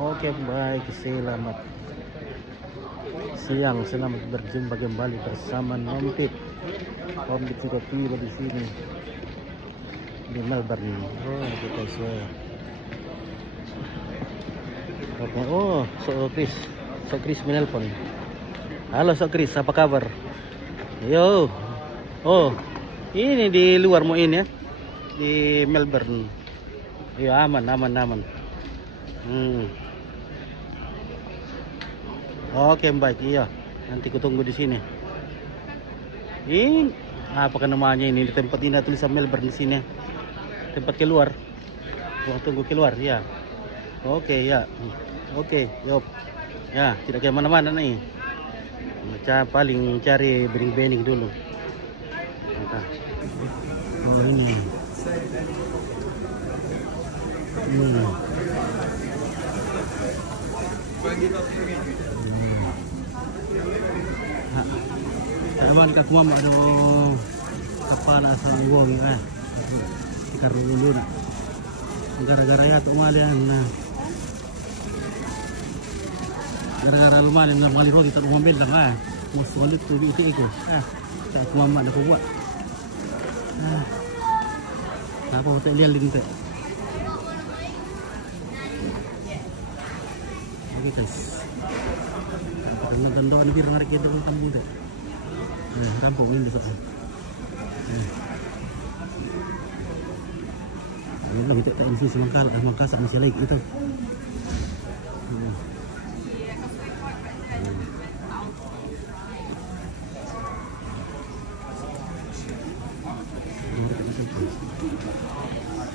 Oke, baik, selamat siang, selamat berjumpa kembali bersama Nompit. Nompit juga tiba di sini di Melbourne. Oh, kita sesuai. Oke, oh, Chris menelpon. Halo Chris, apa kabar? Yo, oh, ini di luar mau ini ya, di Melbourne. Iya, aman. Oke, baik, iya. Nanti kutunggu di sini. Ini apa namanya ini? Di tempat ini tulisan Melbourne di sini. Tempat keluar. Tunggu keluar, ya. Oke, ya. Oke, yuk. Ya, tidak kemana-mana nih. Paling cari bening-bening dulu. Oh, ini. Naman ka kumama ano kapala sa uwong ikaroon dulu na gara-gara ya umalian na gara-gara lumayan na mali ro kita umambil lang mo sulit tu biti ko sa kumama na ko buat apa hotel lial din te oke guys dengan doa nabi narik kita dalam tamu deh rampung ini besok ini lah kita isi semangkasa masih lagi itu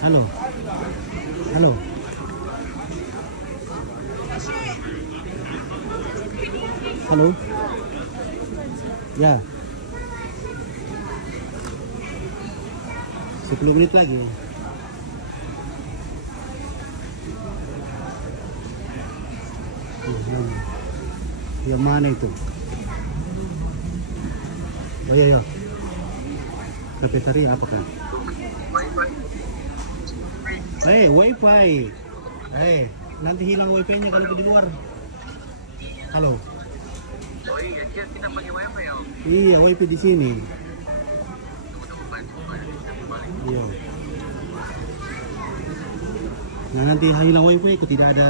halo ya 10 menit lagi yang mana itu? Oh iya kafetaria apakah? Wifi nanti hilang wifi-nya kalau di luar. Halo. Oh iya, kita pakai wifi ya? Iya, wifi di sini. Iya. Nah, nanti hilang wifi ku tidak ada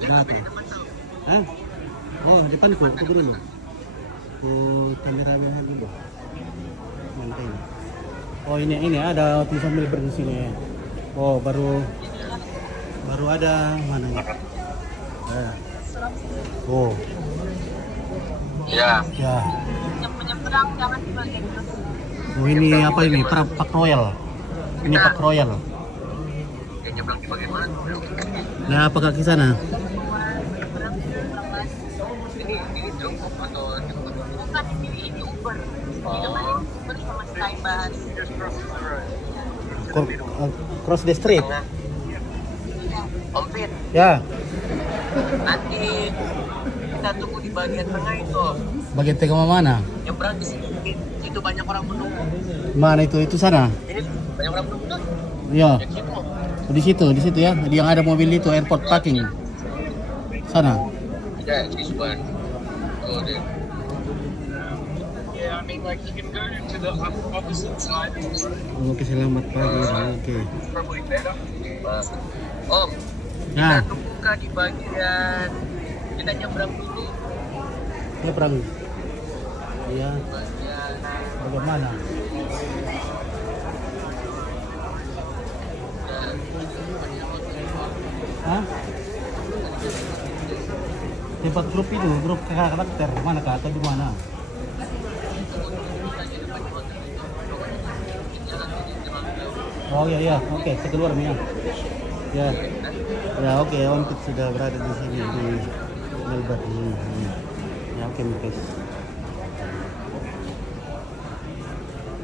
data. Hah? Oh, depanku, tunggu dulu. Kamera dulu. Mantai. Oh, ini ada tulisan Melbourne di sini. Oh, baru ada mana ya? Oh. Ya. Menyeberang jangan dibalik. Oh, ini apa ini? Park Royal. Ini Park Royal. Nyebrang di bagian mana? Nah, apakah ke sana? Ini Jongkok atau Bukan ini Uber. Uber sama Skybus. Cross the street. Ompit, Ya. nanti kita tunggu di bagian tengah itu. Bagian tengah mana? Nyebrang di sini. Itu banyak orang menunggu. Mana itu? Itu sana. Ini banyak orang menunggu tuh. Iya. Di situ. Di situ ya. Yang ada mobil itu airport parking. Sana. Ya, this one. Oh, there. Yeah, I mean, like you can go to the opposite side. Oke, selamat pagi. Oke. Probably better. Om, Nah, kita tunggu kah di bagian kita nyebrang dulu. nyebrang. Iya. Bagian Bagaimana? Hah? Tempat grup karakter mana kah atau di mana? Oh iya, oke, saya keluar nih ya. Ya oke, Ompit sudah berada di sini di Melbourne. Ya oke, guys.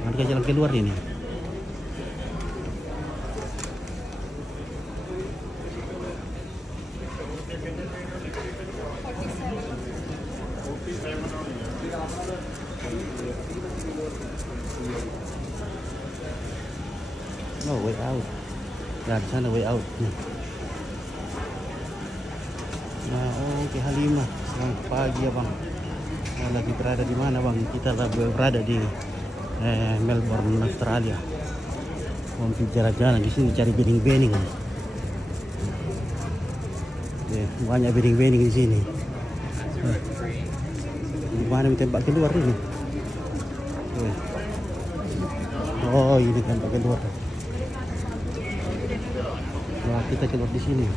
Nanti kita jalan keluar ini. No way out. Nah, di sana way out. Nah, oke Halimah, selamat pagi ya bang. Kita lagi berada di mana bang? Kita lagi berada di Melbourne, Australia. Mau jalan-jalan di sini cari bening-bening. Banyak bening-bening di sini. Di mana tempat keluar ini? Oh, ini tempat keluar. Nah, kita keluar di sini.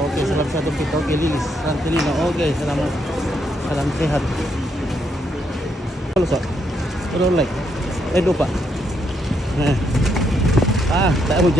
Oke, salam satu kita. Oke, Lilis, Santelina. Oke, selamat. Salam sehat. Halo, Sok. Halo, like. Lupa. Tak mau